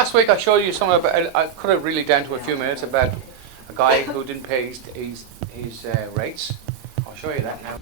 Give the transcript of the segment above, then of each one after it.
last week I showed you some about, I cut it really down to a few minutes about a guy who didn't pay his rates. I'll show you that now.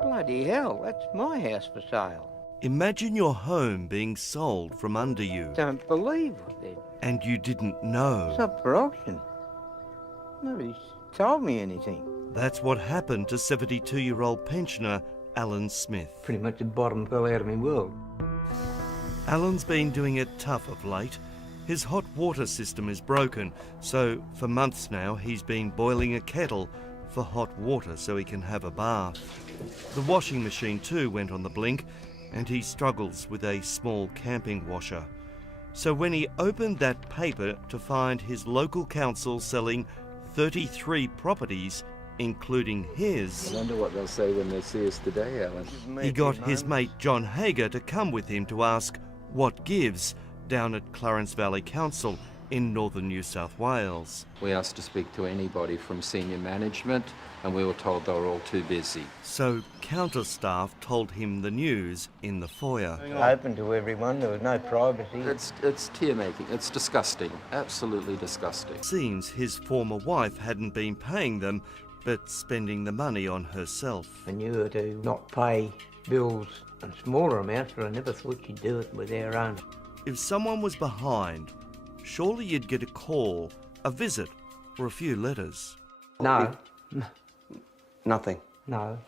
Bloody hell, that's my house for sale. Imagine your home being sold from under you. Don't believe it. And you didn't know. It's up for auction. Nobody's told me anything. That's what happened to 72-year-old pensioner Alan Smith. Pretty much the bottom fell out of my world. Alan's been doing it tough of late. His hot water system is broken, so for months now he's been boiling a kettle for hot water so he can have a bath. The washing machine too went on the blink, and he struggles with a small camping washer. So when he opened that paper to find his local council selling 33 properties, including his, I wonder what they'll say when they see us today, Alan. he got his mate John Hager to come with him to ask what gives down at Clarence Valley Council in northern New South Wales. We asked to speak to anybody from senior management, and we were told they were all too busy. So counter staff told him the news in the foyer. Open to everyone, there was no privacy. It's tear-making. It's disgusting. Absolutely disgusting. Seems his former wife hadn't been paying them, but spending the money on herself. I knew her to not pay bills in smaller amounts, but I never thought she'd do it with our own. If someone was behind, surely you'd get a call, a visit, or a few letters. No. Nothing. No.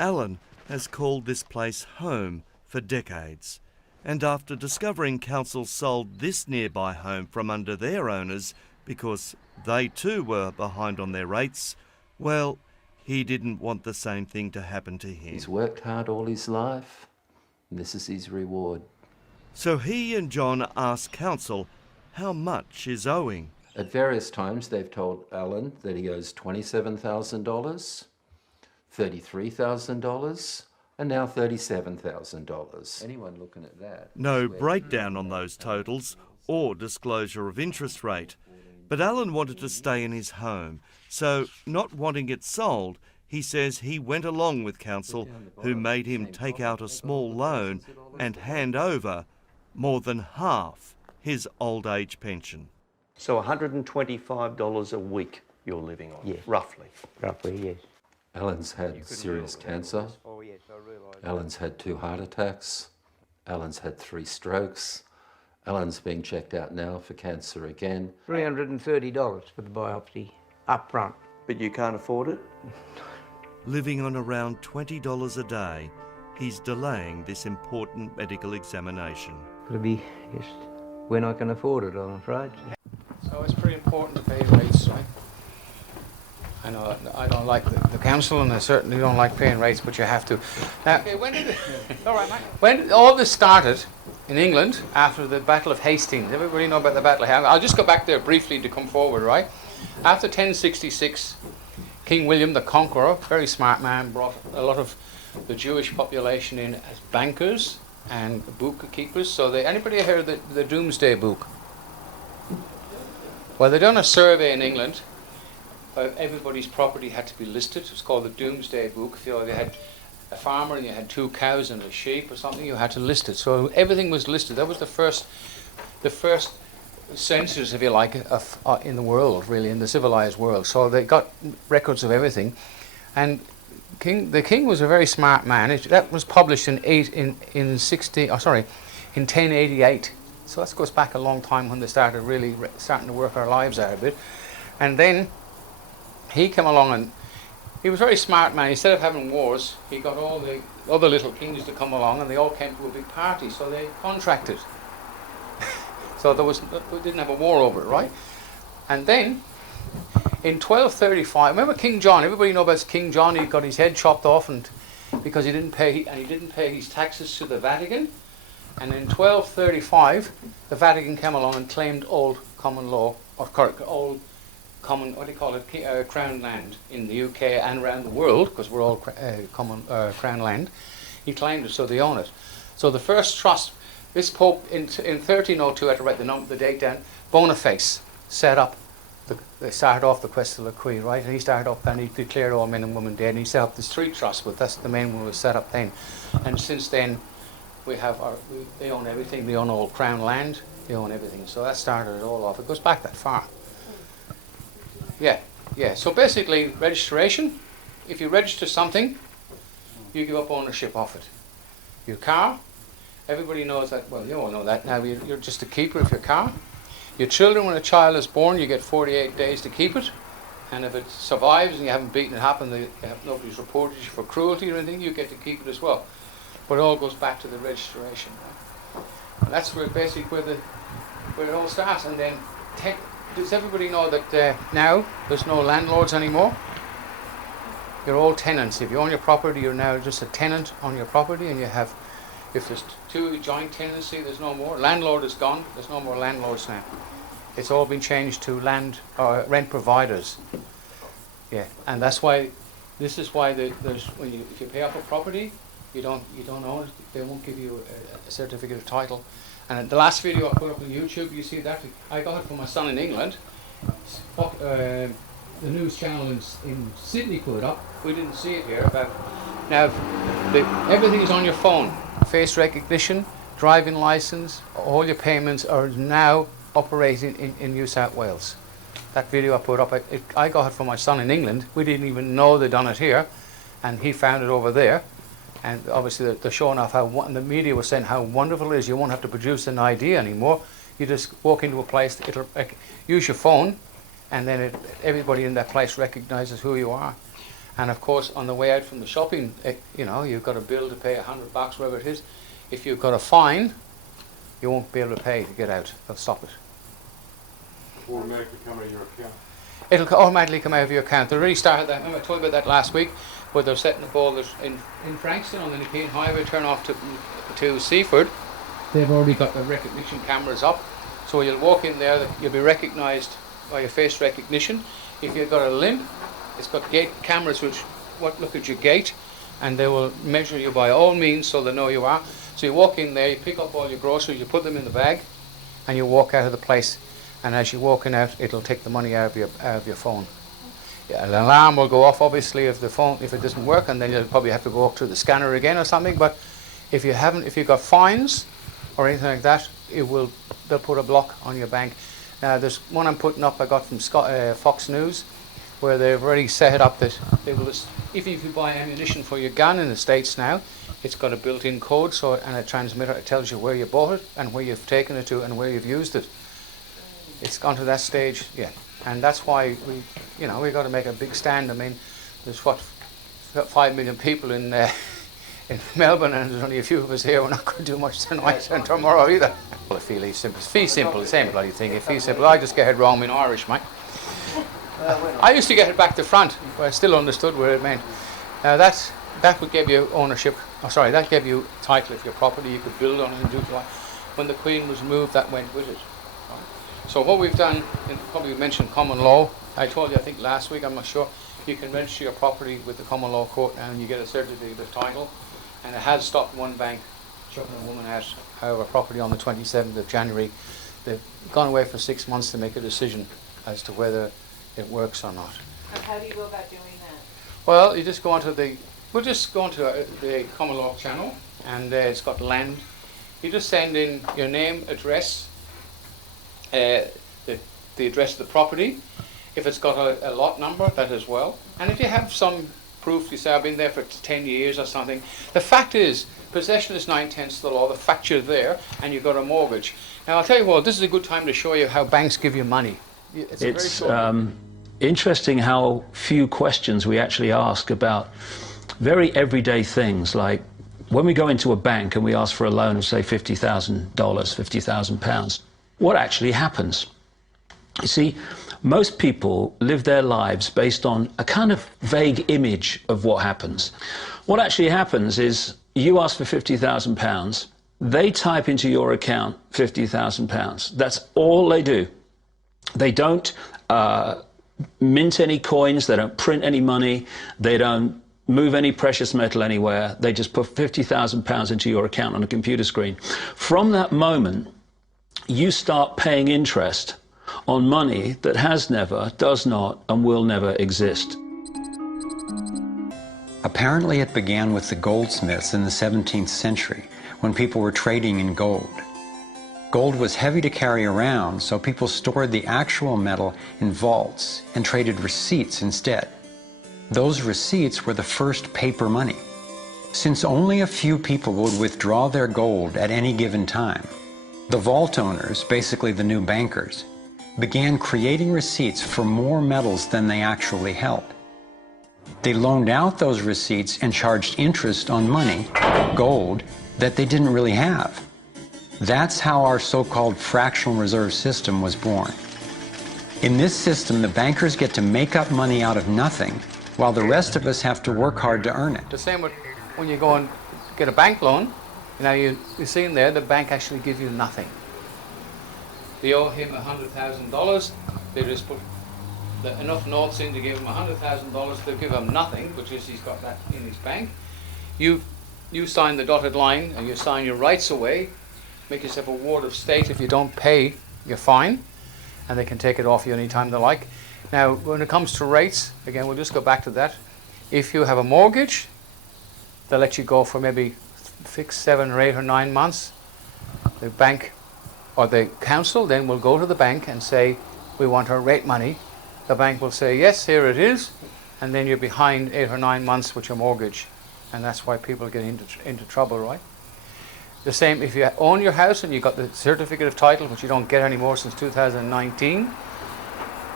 Alan has called this place home for decades, and after discovering council sold this nearby home from under their owners because they too were behind on their rates, well, he didn't want the same thing to happen to him. He's worked hard all his life, and this is his reward. So he and John asked council how much is owing. At various times, they've told Alan that he owes $27,000, $33,000, and now $37,000. Anyone looking at that? No breakdown on those totals or disclosure of interest rate. But Alan wanted to stay in his home, so not wanting it sold, he says he went along with council, who made him take out a small loan and hand over more than half his old age pension. So $125 a week you're living on, Yes. roughly. Roughly, yes. Alan's had serious cancer. Oh, yes, I realise. Alan's had 2 heart attacks. Alan's had 3 strokes. Alan's being checked out now for cancer again. $330 for the biopsy, up front. But you can't afford it? Living on around $20 a day, he's delaying this important medical examination. It'll be just when I can afford it, I'm afraid. So it's pretty important to pay rates, right? I know I don't like the council, and I certainly don't like paying rates, but you have to. Now, okay, when did it, all right, Mike. When all this started in England after the Battle of Hastings, everybody know about the Battle of Hastings? I'll just go back there briefly to come forward, right? After 1066, King William the Conqueror, very smart man, brought a lot of the Jewish population in as bankers and bookkeepers. So anybody heard the Doomsday Book? Well, they done a survey in England. Everybody's property had to be listed. It was called the Doomsday Book. If you had a farmer and you had 2 cows and a sheep or something, you had to list it. So everything was listed. That was the first census, if you like, in the world, really, in the civilized world. So they got records of everything, and the king was a very smart man. That was published in 1088. So that goes back a long time when they started really starting to work our lives out a bit. And then he came along, and he was a very smart man. Instead of having wars, he got all the other little kings to come along, and they all came to a big party. So they contracted. So we didn't have a war over it, right? And then in 1235, remember King John? Everybody know about King John. He got his head chopped off, and because he didn't pay his taxes to the Vatican. And in 1235, the Vatican came along and claimed old common law, or old common, what do you call it, crown land in the UK and around the world, because we're all common crown land. He claimed it, so they own it. So the first trust, this Pope in 1302, I had to write the date down, Boniface set up, they started off the Quest of Lacqui, right? And he started up and he declared all men and women dead, and he set up the 3 trusts, but that's the main one was set up then. And since then, they own everything. They own all Crown land. They own everything. So that started it all off. It goes back that far. Yeah, yeah. So basically, registration. If you register something, you give up ownership of it. Your car, everybody knows that. Well, you all know that now. You're just a keeper of your car. Your children, when a child is born, you get 48 days to keep it. And if it survives and you haven't beaten it up and nobody's reported you for cruelty or anything, you get to keep it as well. But it all goes back to the registration. Right? And that's where basically where it all starts. And then, does everybody know that now there's no landlords anymore? You're all tenants. If you own your property, you're now just a tenant on your property, and if there's two joint tenancy, there's no more. Landlord is gone. There's no more landlords now. It's all been changed to rent providers. Yeah, and that's why. This is why if you pay off a property, you don't own it. They won't give you a certificate of title. And the last video I put up on YouTube, you see that I got it from my son in England. The news channel in Sydney put it up. We didn't see it here. Everything is on your phone. Face recognition, driving license, all your payments are now operating in New South Wales. That video I put up, I got it from my son in England. We didn't even know they'd done it here, and he found it over there. And obviously they're showing off the media was saying how wonderful it is. You won't have to produce an ID anymore. You just walk into a place, it'll use your phone, and then everybody in that place recognizes who you are. And of course, on the way out from the shopping, you've got a bill to pay $100, whatever it is. If you've got a fine, you won't be able to pay to get out. They'll stop it. Automatically come out of your account. It'll automatically come out of your account. They already started that. Remember I told you about that last week, where they're setting up all this in Frankston on the Nepean Highway, turn off to Seaford. They've already got the recognition cameras up, so you'll walk in there, you'll be recognised by your face recognition. If you've got a limp, it's got gate cameras which look at your gait, and they will measure you by all means so they know you are. So you walk in there, you pick up all your groceries, you put them in the bag, and you walk out of the place. And as you're walking out, it'll take the money out of your phone. Yeah, an alarm will go off, obviously, if it doesn't work, and then you'll probably have to go up to the scanner again or something. But if you've got fines or anything like that, they'll put a block on your bank. Now, there's one I'm putting up I got from Fox News, where they've already set it up that they will just, even if you buy ammunition for your gun in the States now, it's got a built-in code, and a transmitter. It tells you where you bought it and where you've taken it to and where you've used it. It's gone to that stage, yeah, and that's why we've got to make a big stand. I mean, there's 5 million people in Melbourne, and there's only a few of us here. We're not going to do much tonight and tomorrow either. Well, I feel simple. Fee simple, the same bloody thing. Fee simple. I just get it wrong in Irish, mate. I used to get it back to front, but I still understood what it meant. Now that would give you ownership. That gave you title of your property. You could build on it and do it. When the Queen was moved, that went with it. So what we've done, and probably mentioned common law. I told you, I think last week, I'm not sure, you can register your property with the common law court and you get a certificate of title. And it has stopped one bank chucking a woman out of a property on the 27th of January. They've gone away for 6 months to make a decision as to whether it works or not. And how do you go about doing that? Well, you just go onto the common law channel, and it's got land. You just send in your name, address, the address of the property. If it's got a lot number, that as well. And if you have some proof, you say I've been there for 10 years or something. The fact is, possession is 9/10 of the law. The fact you're there and you've got a mortgage. Now I'll tell you what, this is a good time to show you how banks give you money. It's interesting how few questions we actually ask about very everyday things, like when we go into a bank and we ask for a loan of, say, $50,000, £50,000, what actually happens? You see, most people live their lives based on a kind of vague image of what happens. What actually happens is you ask for £50,000, they type into your account £50,000. That's all they do. They don't mint any coins, they don't print any money, they don't move any precious metal anywhere. They just put £50,000 into your account on a computer screen. From that moment, you start paying interest on money that has never, does not, and will never exist. Apparently it began with the goldsmiths in the 17th century, when people were trading in gold. Gold was heavy to carry around, so people stored the actual metal in vaults and traded receipts instead. Those receipts were the first paper money. Since only a few people would withdraw their gold at any given time, the vault owners, basically the new bankers, began creating receipts for more metals than they actually held. They loaned out those receipts and charged interest on money, gold, that they didn't really have. That's how our so-called fractional reserve system was born. In this system, the bankers get to make up money out of nothing, while the rest of us have to work hard to earn it. The same with when you go and get a bank loan. Now you see in there, the bank actually gives you nothing. They owe him $100,000. They just put enough notes in to give him $100,000. They give him nothing, which is he's got that in his bank. You sign the dotted line and you sign your rights away. Make yourself a ward of state. If you don't pay, you're fine, and they can take it off you anytime they like. Now, when it comes to rates, again, we'll just go back to that. If you have a mortgage, they'll let you go for maybe 6, 7, or 8, or 9 months. The bank or the council then will go to the bank and say, we want our rate money. The bank will say, yes, here it is, and then you're behind 8 or 9 months with your mortgage, and that's why people get into trouble, right? The same if you own your house and you've got the certificate of title, which you don't get anymore since 2019.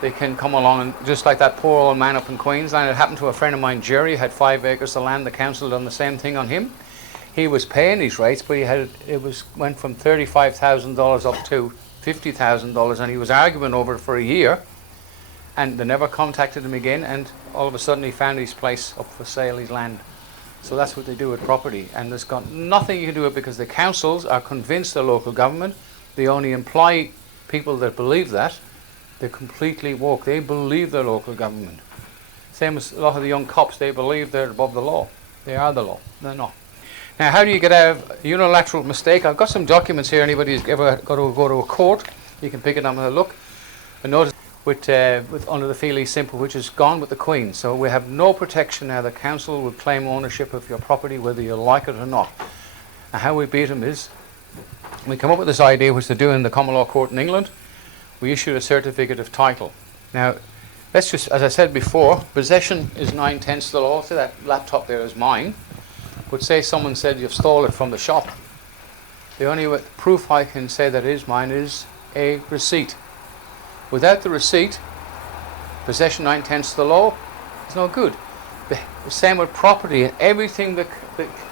They can come along and, just like that poor old man up in Queensland, it happened to a friend of mine, Jerry, had 5 acres of land. The council done the same thing on him. He was paying his rates, but went from $35,000 up to $50,000, and he was arguing over it for a year, and they never contacted him again, and all of a sudden he found his place up for sale, his land. So that's what they do with property, and there's got nothing you can do with it, because the councils are convinced the local government. They only employ people that believe that. They're completely woke. They believe the local government. Same as a lot of the young cops, they believe they're above the law. They are the law. They're not. Now, how do you get out of a unilateral mistake? I've got some documents here. Anybody who's ever got to go to a court, you can pick it up and have a look. A notice with under the Feely Simple, which is gone with the Queen. So we have no protection now. The council will claim ownership of your property whether you like it or not. And how we beat them is, we come up with this idea, which they do in the common law court in England. We issue a certificate of title. Now, let's just, as I said before, possession is 9/10 the law. So that laptop there is mine. But say someone said you've stole it from the shop. The only proof I can say that it is mine is a receipt. Without the receipt, possession 9/10 the law, it's no good. The same with property. Everything the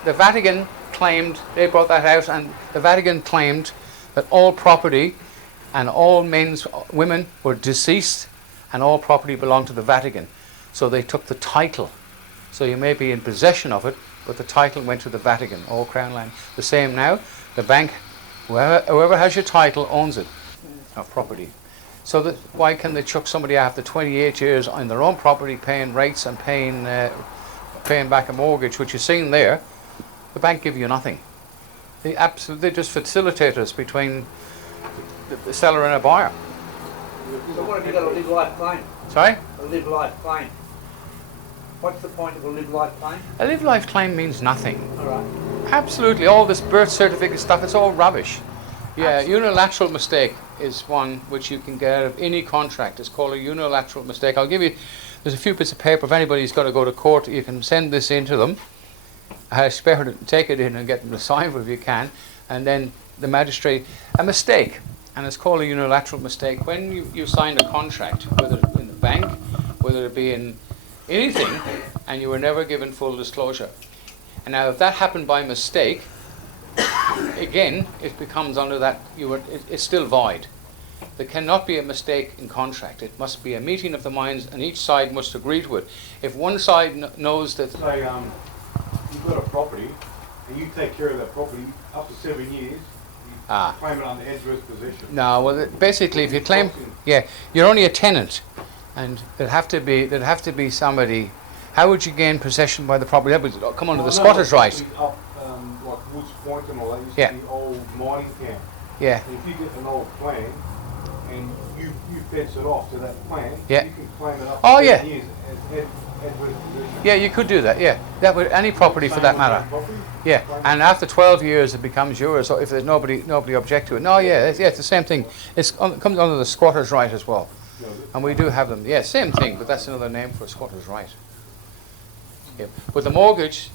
Vatican claimed, they brought that out, and the Vatican claimed that all property and all women were deceased, and all property belonged to the Vatican. So they took the title. So you may be in possession of it, but the title went to the Vatican, all Crown land. The same now, the bank, whoever has your title owns it, of property. So why can they chuck somebody after 28 years on their own property, paying rates and paying back a mortgage, which you've seen there? The bank give you nothing. They're just facilitators between the seller and a buyer. So what have you got a live life claim? Sorry? A live life claim. What's the point of a live life claim? A live life claim means nothing. All right. Absolutely, all this birth certificate stuff, it's all rubbish. Yeah, absolutely. Unilateral mistake is one which you can get out of any contract. It's called a unilateral mistake. I'll give you, there's a few bits of paper. If anybody's got to go to court, you can send this in to them. I spare to take it in and get them to sign it if you can. And then the magistrate, a mistake, and it's called a unilateral mistake. When you sign a contract, whether in the bank, whether it be in anything, and you were never given full disclosure. And now if that happened by mistake, again, it becomes under that, it's still void. There cannot be a mistake in contract. It must be a meeting of the minds, and each side must agree to it. If one side knows that... Say, you've got a property, and you take care of that property up to 7 years, you claim it under adverse possession. No, well, basically, if you claim... Yeah, you're only a tenant, and there'd have to be somebody... How would you gain possession by the property? That would come under the squatter's right. Up, like Woods Point and all that used Yeah. to be old mining camp. Yeah. And if you get an old plan, and you fence it off to that plan, Yeah. you can claim it up Oh, to yeah. 7 years as adverse possession. Yeah, you could do that. Yeah, that would any property for that matter. Yeah, and after 12 years it becomes yours. So if there's nobody object to it. No, yeah, it's the same thing. It comes under the squatter's right as well, and we do have them. Yeah, same thing, but that's another name for squatter's right. Yeah. But the mortgage,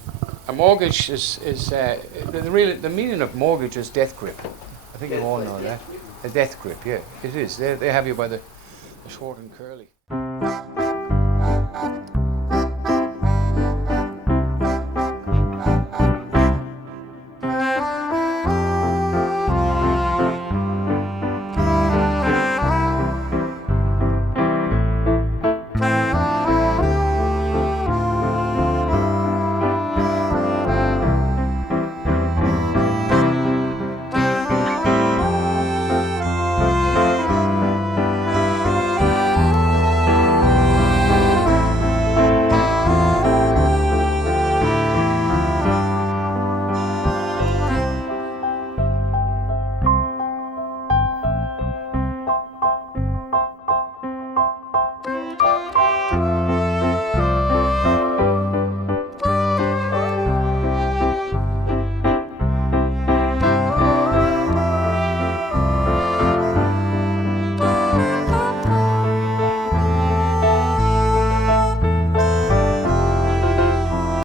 a mortgage is the meaning of mortgage is death grip. I think you all know that. A death grip. Yeah, it is. They have you by the short and curly.